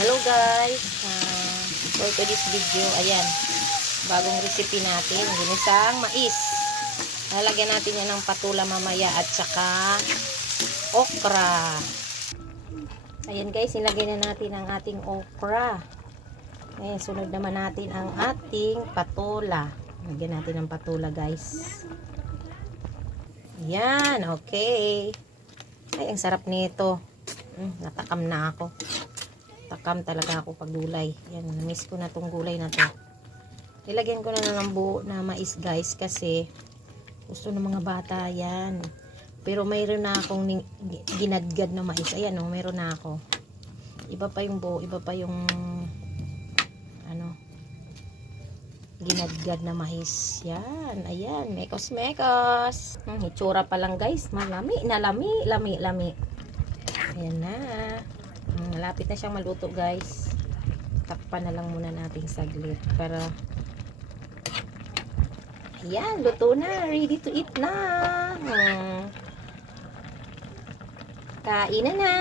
Hello guys, for today's video, ayan, bagong recipe natin, ginisang mais. Lalagyan natin yan ng patula mamaya at saka okra. Ayan guys, ilagay na natin ang ating okra. Ayan, sunod naman natin ang ating patula. Lagyan natin ng patula guys. Ayan, okay. Ay, ang sarap nito. Natakam na ako. Takam talaga ako pag gulay. Yan, na-miss ko na tong gulay na to. Ilagyan ko na ng buo na mais guys kasi gusto ng mga bata yan. Pero mayroon na akong ginadgad na mais. Ayan o, mayroon na ako. Iba pa yung buo, iba pa yung ginadgad na mais. Yan, ayan, mekos-mekos. Itsura pa lang guys, malami na lami. Ayan na. Malapit na siyang maluto guys. Takpan na lang muna natin saglit para ayan, luto na, ready to eat na. Kain na.